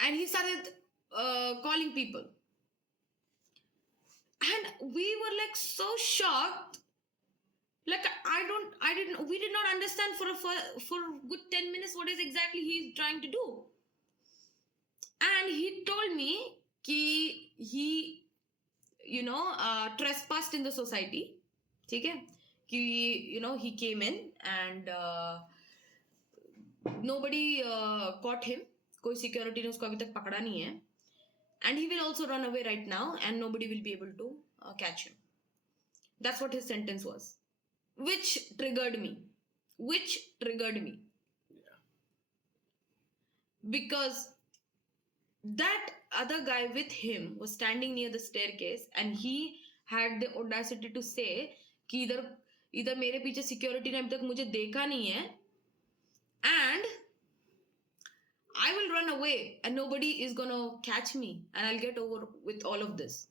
and he started calling people, and we were like so shocked. Like we did not understand for good 10 minutes what is exactly he's trying to do. And he told me he trespassed in the society. ठीक है कि he came in and nobody caught him. कोई security ने उसको अभी तक पकड़ा नहीं है, and he will also run away right now and nobody will be able to catch him. That's what his sentence was, which triggered me. Yeah. Because that other guy with him was standing near the staircase and he had the audacity to say कि इधर मेरे पीछे security ने अभी तक मुझे देखा नहीं है, and I will run away and nobody is gonna catch me and I'll get over with all of this.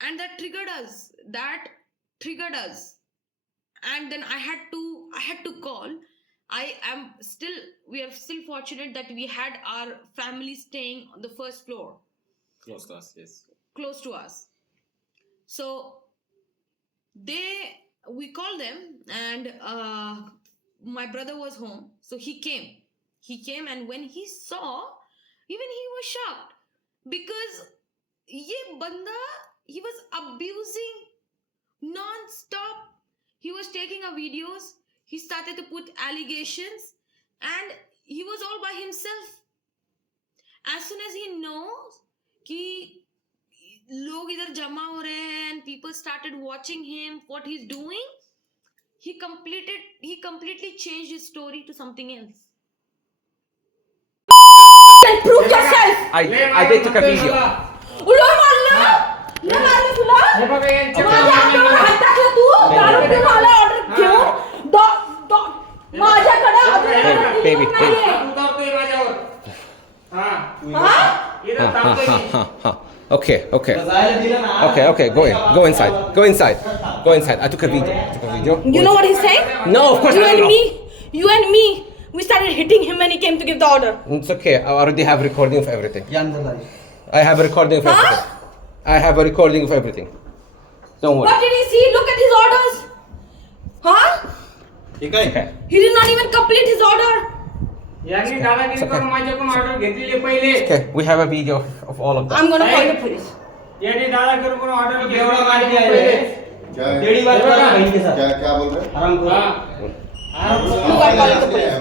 And that triggered us. And then I had to call. We are still fortunate that we had our family staying on the first floor, Close to us, yes. close to us. So we called them, and my brother was home, so he came, and when he saw, even he was shocked, because ye banda, he was abusing non-stop. He was taking our videos, he started to put allegations, and he was all by himself. As soon as he knows कि लोग इधर जमा हो रहे हैं and people started watching him, what he's doing, he completely changed his story to something else. And prove yourself. I took a video. उलो मारला न मारली तुला हे बघा यांच्या माझ्या हातावर हात टाकला तू दारू पिऊन आला ऑर्डर घेऊन माझ्याकडे ऑर्डर Baby. उतरतोय माझ्यावर इथं थांबतोय. Okay. Go inside. I took a video. You know what he's saying? No, of course You I and don't know. me, we started hitting him when he came to give the order. It's okay. I already have recording of everything. I have a recording of Huh? everything. I have a recording of everything. Don't worry. What did he see? Look at his orders. Huh? Okay. He did not even complete his order. यांनी दादागिरी करून माझ्याकडून order घेतलेले पहिले. Okay. We have a video of all of that. I'm gonna call the police. यांनी दादागिरी करून order घेतलेले माझ्याकडून पहिले. डेढ़ी बार क्या बोल रहे हैं? Look, I'm calling the police.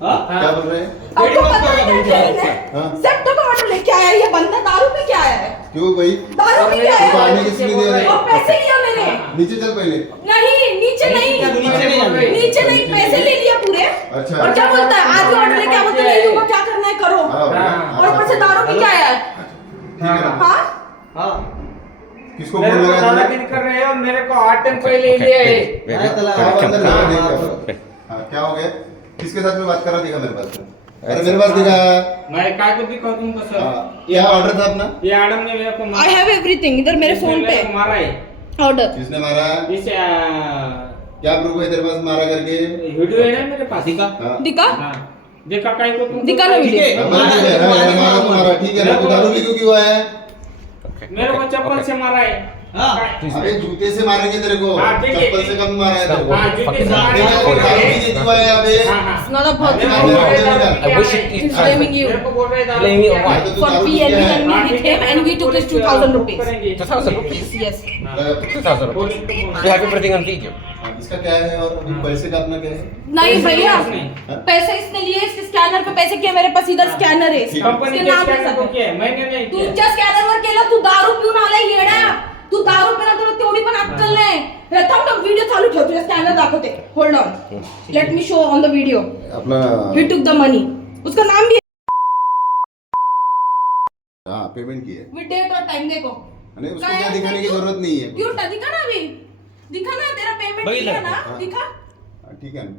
क्या बोल रहे हैं? आपको पता है क्या चाहिए? हाँ। सेक्टर का ऑर्डर लेके आया है, ये बंदा दारू पी के आया है। क्यों भाई? दारू पी के आया तो पानी है। किस लिए दे रहे और हैं? पैसे लिया मैंने। नीचे चल पहले। नहीं, नीचे नहीं, पैसे ले लिया पूरे। अच्छा। और क्या बोलता है? आज ऑर्डर लेके आओ तो नहीं दूंगा, क्या करना है करो। हाँ, और ऊपर से दारू पी के आया है। ठीक है ना? हाँ? किसको मेरे फोन को लगाया तुमने? दादागिरी कर रहे हैं और मेरे को 8 दिन पहले लिया है. हाँ, क्या हो गया? किसके साथ में बात कर रहा दिखा मेरे पास? अरे मेरे पास दिखा। मैं काय को दिखाऊं तुमको सर? क्या ऑर्डर था अपना? ये मैडम ने मेरे को I have everything इधर मेरे फोन पे। मेरे को मारा है. ऑर्डर। किसने मारा? इसे क्या प्रूफ है तेरे पास मारा करके? वीडियो है ना मेरे पास. हाँ। दिखा? हाँ. देखा काय को तुम? दिखा ना वीडियो। मारा ठीक है ना? तू दारू पी क्यों क्यों आया है? मेरे को चप्पल से मारा है. अबे जूते से मारेंगे तेरे को। हाँ, ठीक है। चप्पल से कम मारा है तेरे को। हाँ, जूते से मारा देखा है. दारू पी के क्यों आया अबे? हाँ, हाँ. It's not about मेरे you. को बोल रहे हैं दारू I पी wish के it आया is He's blaming you. मेरे को बोल रहे हैं दारू Blaming पी के you आया. why? तू For दारू पी PNB के and आया। me with him and we took his 2000 rupees. 2,000 rupees. Yes. 2,000 rupees. We have everything on video. हाँ, इसका क्या है और अभी पैसे का अपना क्या है? नहीं पैसे भैया लिए इसने। पैसे इसने लिए इसके स्कैनर पे पैसे किए मेरे पास इधर स्कॅनर आहे इसका. कंपनी इसके के नाम पे स्कॅनर को सगळं. किया है, मैंने नहीं किया. तुमच्या स्कॅनरवर केलं तू दारू पिऊन आलाय येडा. तू दारू पिला तुला तेवढी पण अक्कल नाही. हे थांब ना व्हिडिओ चालू ठेव तुझा स्कॅनर दाखवते. Hold on. Let me show on the video. अपना ही टुक द मनी. उसका नाम भी हाँ पेमेंट की है। विद डेट और टाइम देखो. अरे उसको क्या क्या है? दिखाने की जरूरत नहीं है। क्यों दिखा ना अभी. दिखा ना तेरा पेमेंट वही दिखा लगा. ना. हाँ. दिखा. हाँ, ठीक है ना?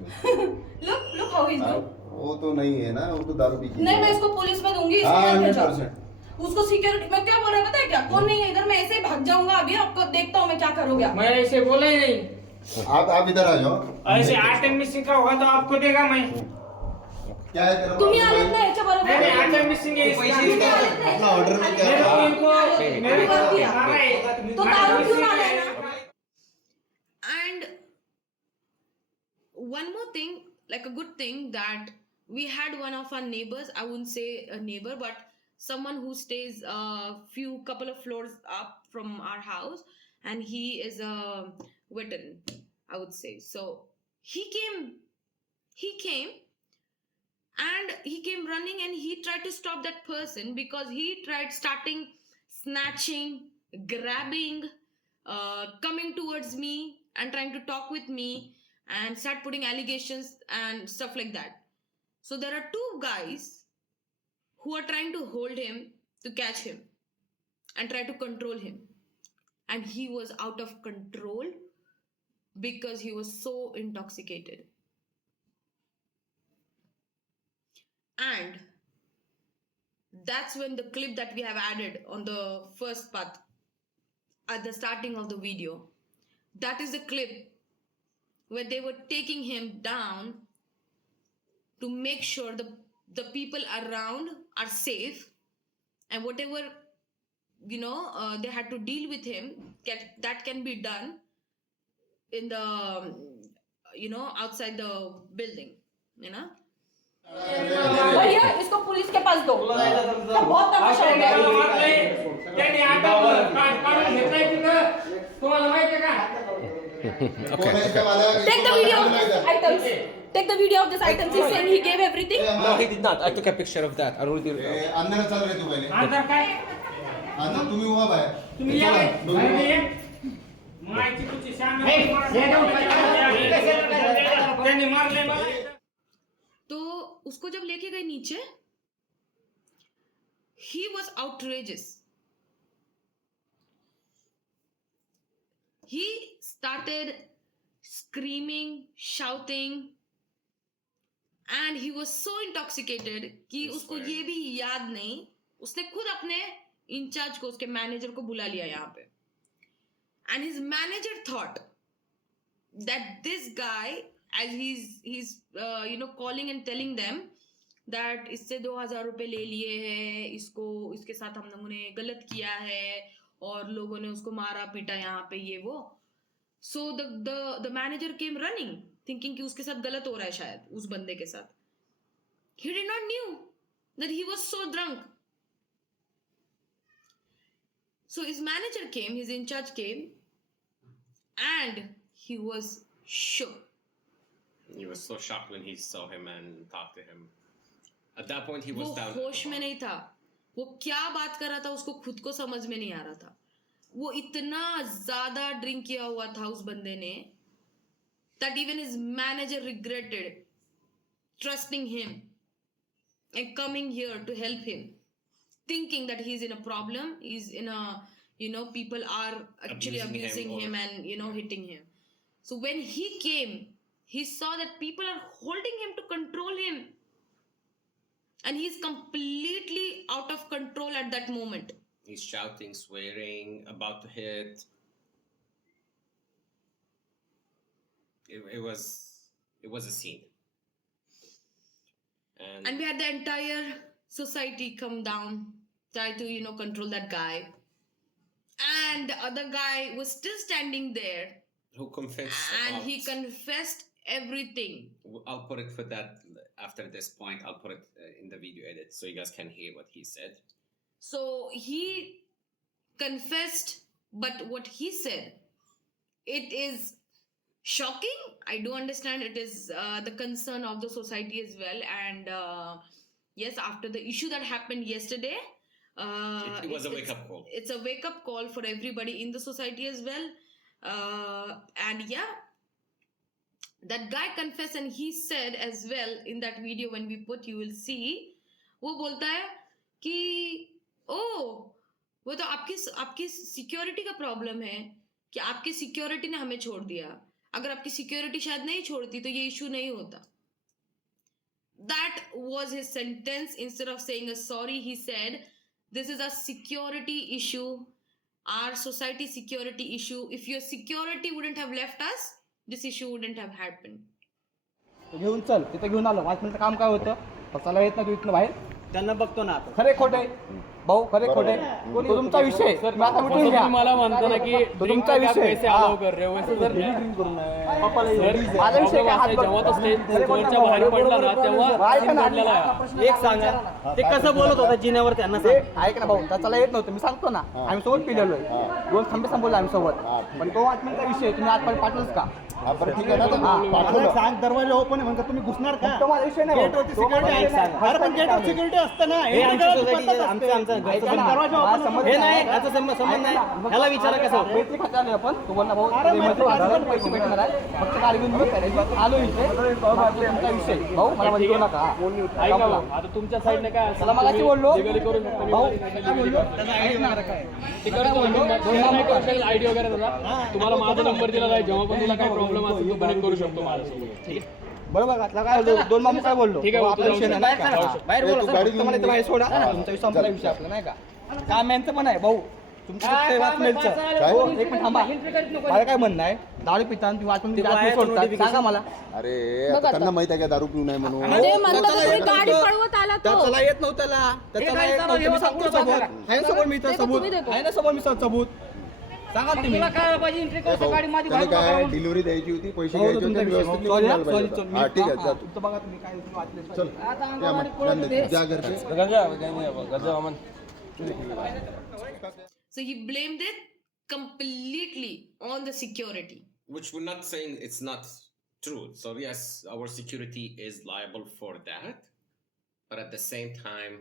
लुक हाउ इज हाँ, वो तो नहीं है ना, वो तो दारू पी के नहीं है। मैं इसको पुलिस में दूंगी. हाँ, इसको ले 100%। जाओ. उसको सिक्योरिटी मैं क्या बोल रहा है पता है क्या? कौन नहीं है इधर. मैं ऐसे ही भाग जाऊंगा अभी. आपको देखता हूँ मैं क्या करोगे. मैं ऐसे बोला ही नहीं. आप इधर आ जाओ. ऐसे आइटम मिसिंग का होगा तो आपको देगा मैं. क्या है तेरा तुम्ही problem आलेत ना भाई? याच्या नहीं नहीं बरोबर आइटम मिसिंग है इसका. तुम्ही आलेत ना अपना ऑर्डर में क्या मेरे है? को इनको मेरे को वरती आहे. हाँ, है. तो दारू पिऊन आलाय ना. And one more thing, like a good thing, that we had one of our neighbors, I wouldn't say a neighbor, but someone who stays a few couple of floors up from our house, and he is a veteran, I would say. So he came and he came running and he tried to stop that person because he tried starting snatching, grabbing, coming towards me and trying to talk with me and start putting allegations and stuff like that. So there are two guys who are trying to hold him to catch him and try to control him, and he was out of control because he was so intoxicated. And that's when the clip that we have added on the first part at the starting of the video, that is the clip where they were taking him down to make sure the people around are safe, and whatever they had to deal with him, that can be done in the outside the building. भैया इसको police के पास दो. तो बहुत तमाशा हो असं गया. निघालं म्हटलंय. त्यांनी आटक काढून घेतलंय तिथं. तुम्हाला माहिती आहे का? कौन है इसका वाला? Take the video of this items. Take the video of this items. He's saying he gave everything. No, he did not. I took a picture of that. I already. ए, अंदर चल रहे तू पहले. अंतर काय? अंदर तुम्ही उभा बाहेर. तुम्ही या बाई. दोघी बाहेर उभा. ये. मायची तुझी श्याम त्यांनी मारले मला. तो उसको जब लेके गए नीचे, he was outrageous. He started screaming, shouting, and he was so intoxicated कि उसको ये भी याद नहीं. उसने खुद अपने इंचार्ज को, उसके मैनेजर को बुला लिया यहाँ पे, and his manager thought that this guy, as he's calling and telling them that इससे 2000 रुपए ले लिए हैं, इसके साथ हम लोगों ने गलत किया है और लोगों ने उसको मारा पीटा यहाँ पे, ये वो. So the manager came running thinking कि उसके साथ गलत हो रहा है शायद उस बंदे के साथ. He did not knew that he was so drunk. So his manager came, his in charge came, and he was shook. He was so shocked when he saw him and talked to him. At that point, he was वो down. होश में नहीं था. वो क्या बात कर रहा था उसको खुद को समझ में नहीं आ रहा था. वो इतना ज्यादा ड्रिंक किया हुआ था उस बंदे ने that even his manager regretted trusting him and coming here to help him, thinking that he's in a problem, he's in a people are actually abusing him and hitting him. So when he came, he saw that people are holding him to control him, and he's completely out of control at that moment. He's shouting, swearing, about to hit. It was a scene. And we had the entire society come down, try to control that guy, and the other guy was still standing there, Who confessed? and he about- confessed everything. I'll put it for that after this point. I'll put it in the video edit so you guys can hear what he said. So he confessed, but what he said, it is shocking. I do understand it is the concern of the society as well, and yes, after the issue that happened yesterday, It was a wake-up call. It's a wake-up call for everybody in the society as well, and yeah, that guy confessed, and he said as well in that video, when we put, you will see, वो बोलता है कि वो तो आपकी security का problem है कि आपकी सिक्योरिटी ने हमें छोड़ दिया. अगर आपकी सिक्योरिटी शायद नहीं छोड़ती तो ये इशू नहीं होता. That was his sentence. Instead of saying a sorry, he said, this is a security issue, our society security issue. If your security wouldn't have left us, this issue wouldn't have happened. तू घेऊन चल तिथे घेऊन आलो वॉचमॅनचं काम काय होतं फसायला येत नाही तू इथनं बाहेर त्यांना बघतो ना आता खरे खोटे भाऊ खरे खोटे तो तुमचा विषय तुम्ही आता मिटून घ्या मला म्हणतो ना की तो तुमचा विषय पैसे अलाव कर रहे हो वैसे जर माझा विषय काय हात जेव्हा तो स्टेजच्या बाहेर पडला ना तेव्हा ऐका ना, पडलेला आहे. एक सांगा ते कसं बोलत होता जिन्यावर त्यांना ऐक ना भाऊ त्याला येत नव्हतं मी सांगतो ना आम्ही सोबत पिलेलोय 2 खांबे संपवले आम्ही सोबत पण तो वॉचमॅनचा विषय तुम्ही आजपर्यंत पाठवलंच का हा, बरं ठीक आहे ना तर पाठवलं. सांग दरवाजा ओपन आहे म्हणजे तुम्ही घुसणार का तो माझा विषय नाही गेटवरती सिक्युरिटी अरे पण गेटवर सिक्युरिटी असतं ना हे दरवाजा ओपन हे नाही याचा संबंध नाही याला विचारा कसं मैत्री खात्याला आपण तू बोलला भाऊ पैसे भेटणार आहे फक्त गाडी घेऊन बघ आलो इथे तुमचा विषय भाऊ मला मध्ये घेऊ नका ऐका भाऊ, आता तुमच्या साईडने काय चला मगाशी बोललो लिगली करू शकतो मी. भाऊ काय बोललो ते करतो ना, मी नाही करू शकेल आयडी वगैरे त्याचा. तुम्हाला माझा नंबर दिला आहे जेव्हा पण तुला काय प्रॉब्लेम असेल तू कनेक्ट करू शकतो माझ्यासोबत. ठीक आहे बरोबर का काय बोललो 2 मामू काय बोललो ठीक आहे, भाऊ, आपला तू विषय जाऊ नाही शकतो. का? जाऊ शकतो. बाहेर ए, बोला तू सर, गाडी फक्त मला घेऊन इथं बाहेर ये. सोडा हा. तुमचा संपला विषय आपला नाही का काम्यांचं पण आहे भाऊ तुमचं काय वाचमेलचं काय? हो, एक मिनिट थांबा मला काय म्हणणं आहे दारू पिता आणि तुम्ही वाचून सोडतात सांगा मला अरे आता त्यांना माहित आहे का दारू पिऊ नये म्हणून अरे म्हणतो तर तुम्ही गाडी पळवत आला तो त्याला येत नव्हतं त्याला त्याला येत नव्हतं मी सांगतो सबूत आहे ना समोर मी इथं सबूत आहे ना समोर मी सबूत सांगा तुम्ही ए, भाऊ, त्याने काय डिलिव्हरी द्यायची होती पैसे घ्यायचे होते व्यवस्थित लिहून द्यायला पाहिजे होतं. हा, ठीक आहे जा तू. तुमचं बघा तुम्ही काय तुम्ही वाचले चल या मग, जाऊन दे. जा घरचे So he blamed it completely on the security. Which we're not saying it's not true. So yes, our security is liable for that, but at the same time,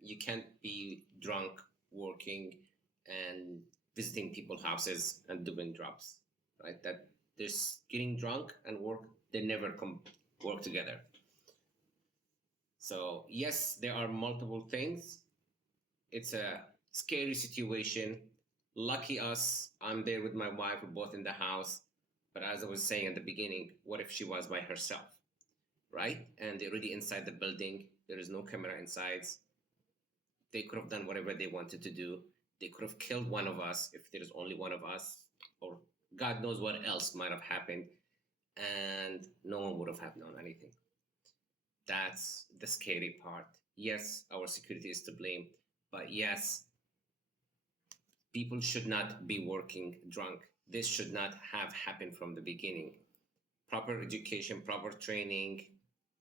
you can't be drunk working and visiting people's houses and doing drops, right? That this getting drunk and work, they never work together. So yes, there are multiple things. It's a scary situation. Lucky us, I'm there with my wife, we're both in the house. But as I was saying at the beginning, what if she was by herself, right? And they're already inside the building. There is no camera inside. They could have done whatever they wanted to do. They could have killed one of us if there is only one of us, or God knows what else might have happened, and no one would have known anything. That's the scary part. Yes, our security is to blame, but yes, people should not be working drunk. This should not have happened from the beginning. Proper education, proper training.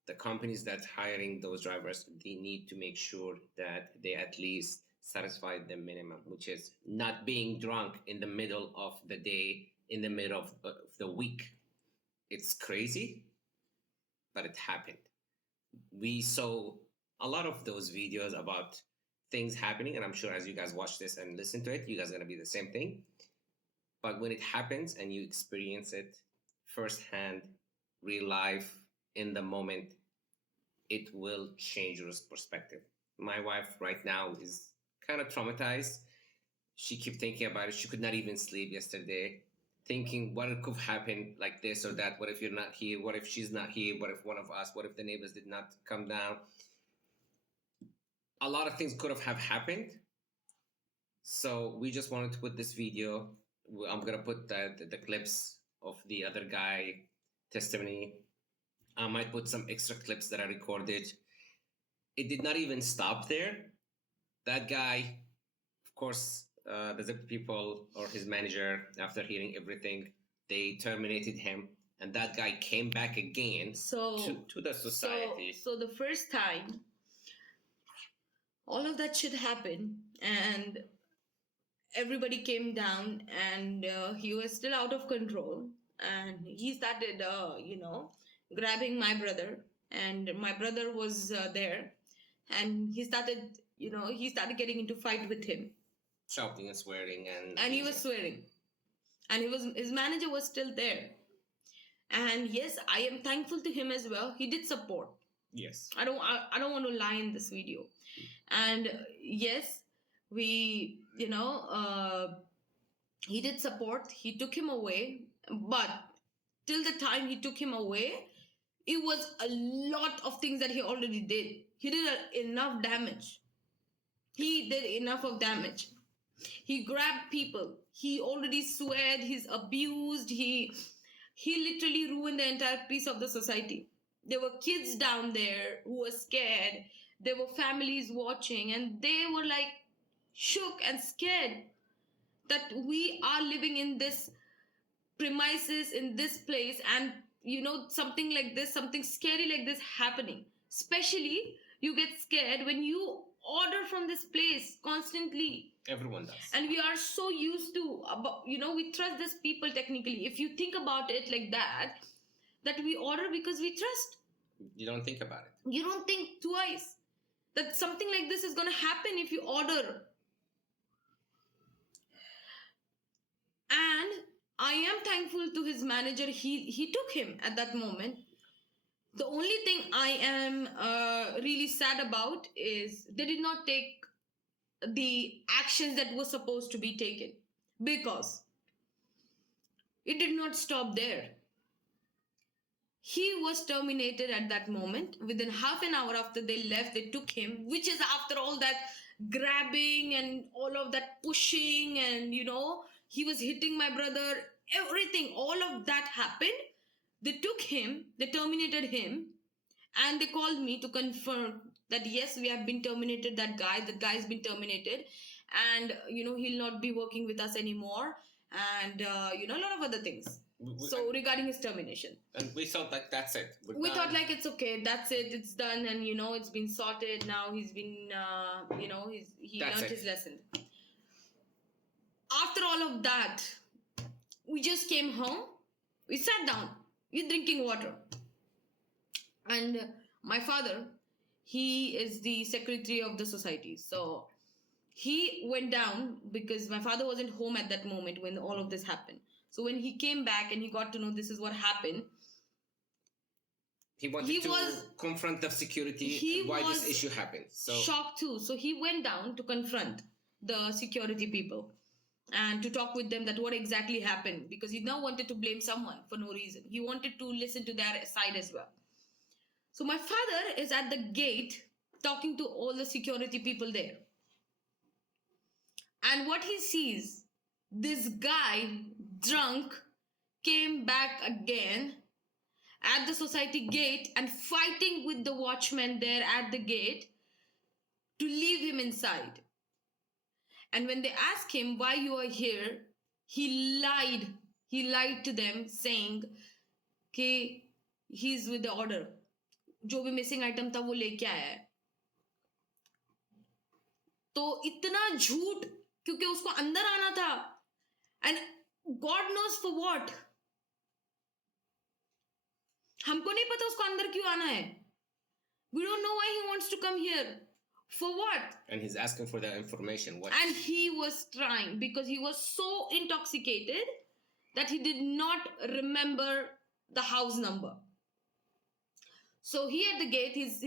The companies that hiring those drivers, they need to make sure that they at least satisfy the minimum, which is not being drunk in the middle of the day, in the middle of the week. It's crazy, but it happened. We saw a lot of those videos about things happening, and I'm sure as you guys watch this and listen to it, you guys are gonna be the same thing. But when it happens and you experience it firsthand, real life, in the moment, it will change your perspective. My wife right now is kind of traumatized. She kept thinking about it. She could not even sleep yesterday, thinking what could happen like this or that. What if you're not here? What if she's not here? What if one of us? What if the neighbors did not come down? A lot of things could have happened. So we just wanted to put this video. I'm gonna put the clips of the other guy testimony. I might put some extra clips that I recorded. It did not even stop there. That guy, of course, the Zip people or his manager, after hearing everything, they terminated him, and that guy came back again to the society. So the first time, all of that shit happened, and everybody came down, and he was still out of control, and he started, grabbing my brother, and my brother was there, and he started getting into fight with him, Shouting and swearing and he was swearing, and his manager was still there, and yes, I am thankful to him as well. He did support. Yes. I don't want to lie in this video, and yes, we he did support. He took him away, but till the time he took him away, it was a lot of things that he already did. He did enough damage. He did enough of damage. He grabbed people. He already sweared. He's abused. he literally ruined the entire peace of the society. There were kids down there who were scared. There were families watching, and they were like shook and scared that we are living in this premises, in this place, and something like this, something scary like this happening. Especially, you get scared when you order from this place constantly. Everyone does. And we are so used to, we trust these people technically. If you think about it like that we order because we trust. You don't think about it. You don't think twice that something like this is going to happen if you order. And I am thankful to his manager. He took him at that moment. The only thing I am really sad about is they did not take the actions that were supposed to be taken, because it did not stop there. He was terminated at that moment. Within half an hour after they left, they took him, which is after all that grabbing and all of that pushing, and he was hitting my brother, everything, all of that happened. They took him, they terminated him, and they called me to confirm that yes, we have been terminated. That guy's been terminated, and he'll not be working with us anymore, and a lot of other things. So regarding his termination, and we thought like that's it. We thought like it's okay, that's it, it's done, and it's been sorted now. He's been he That's learned it. his lesson. After all of that, we just came home, we sat down, we're drinking water, and my father, he is the secretary of the society, so he went down because my father wasn't home at that moment when all of this happened. So when he came back and he got to know this is what happened, he wanted to confront the security and why this issue happened. So shocked too. So he went down to confront the security people and to talk with them that what exactly happened, because he now wanted to blame someone for no reason. He wanted to listen to their side as well. So my father is at the gate talking to all the security people there. And what he sees, this guy, drunk, came back again at the society gate and fighting with the watchman there at the gate to leave him inside. And when they asked him why you are here, he lied. He lied to them saying कि he's with the order. जो भी missing item था वो लेके आया है. तो इतना झूठ, क्योंकि उसको अंदर आना था, and God knows for what. हमको नहीं पता उसको अंदर क्यों आना है. We don't know why he wants to come here. For what? And he's asking for that information. What? And he was trying because he was so intoxicated that he did not remember the house number. So he at the gate, he's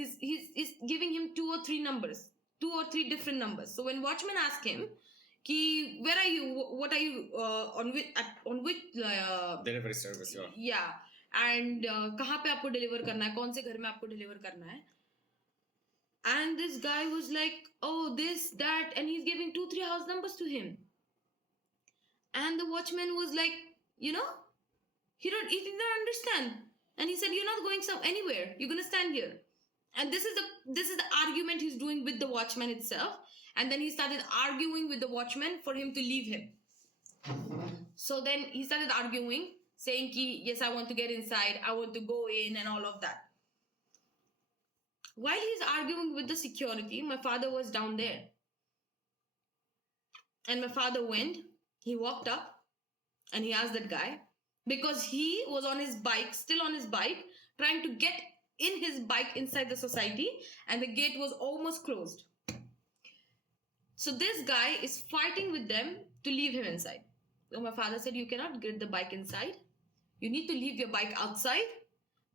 giving him 2 or 3 numbers, 2 or 3 different numbers. So when watchman asked him, "Ki, where are you? What are you on which Delivery service, yeah. yeah, and कहाँ पे आपको deliver करना है? कौन से घर में आपको deliver करना है?" And this guy was like, "Oh, this, that," and he's giving 2-3 house numbers to him. And the watchman was like, he did not understand. And he said, "You're not going anywhere. You're gonna stand here." And this is the argument he's doing with the watchman itself. And then he started arguing with the watchman for him to leave him. So then he started arguing, saying, "Yes, I want to get inside. I want to go in," and all of that. While he's arguing with the security, my father was down there. And my father went, he walked up, and he asked that guy, because he was on his bike, still on his bike, trying to get in his bike inside the society, and the gate was almost closed. So this guy is fighting with them to leave him inside. So my father said, "You cannot get the bike inside. You need to leave your bike outside,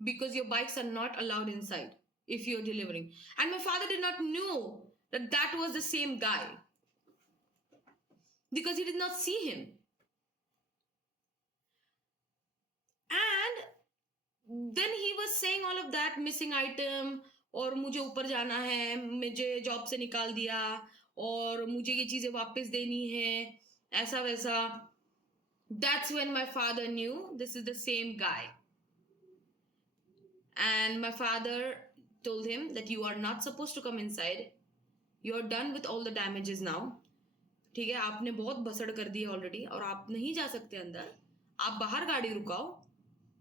because your bikes are not allowed inside if you're delivering." And my father did not know that was the same guy, because he did not see him. And then he was saying all of that, missing item, और मुझे ऊपर जाना है, मुझे job से निकाल दिया, और मुझे ये चीजें वापस देनी है, ऐसा वैसा. That's when my father knew this is the same guy. And my father told him that you are not supposed to come inside. You're done with all the damages now. ठीक है, आपने बहुत बसड़ कर दी है ऑलरेडी और आप नहीं जा सकते अंदर. आप बाहर गाड़ी रुकाओ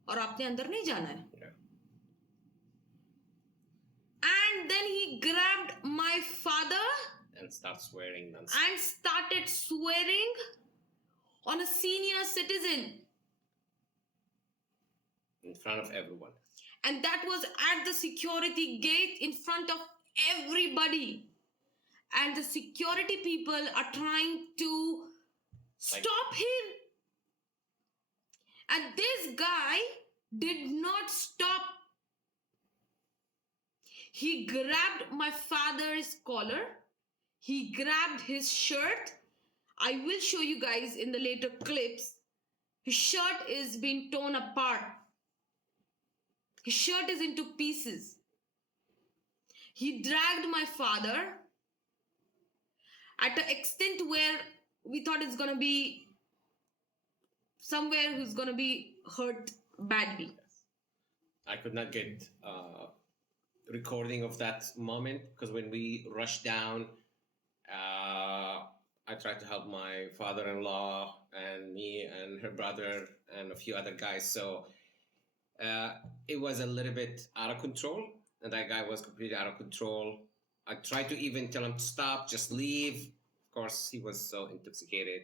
और आपने अंदर नहीं जाना है. Yeah. And then he grabbed my father And start swearing nonsense. and started swearing on a senior citizen. In front of everyone. And that was at the security gate in front of everybody. And the security people are trying to stop him. And this guy did not stop. He grabbed my father's collar. He grabbed his shirt. I will show you guys in the later clips. His shirt is being torn apart. His shirt is into pieces. He dragged my father at an extent where we thought it's gonna be somewhere who's gonna be hurt badly. I could not get recording of that moment because when we rushed down, I tried to help my father-in-law and me and her brother and a few other guys. So it was a little bit out of control, and that guy was completely out of control. I tried to even tell him to stop, just leave. Of course, he was so intoxicated.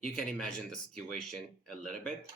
You can imagine the situation a little bit.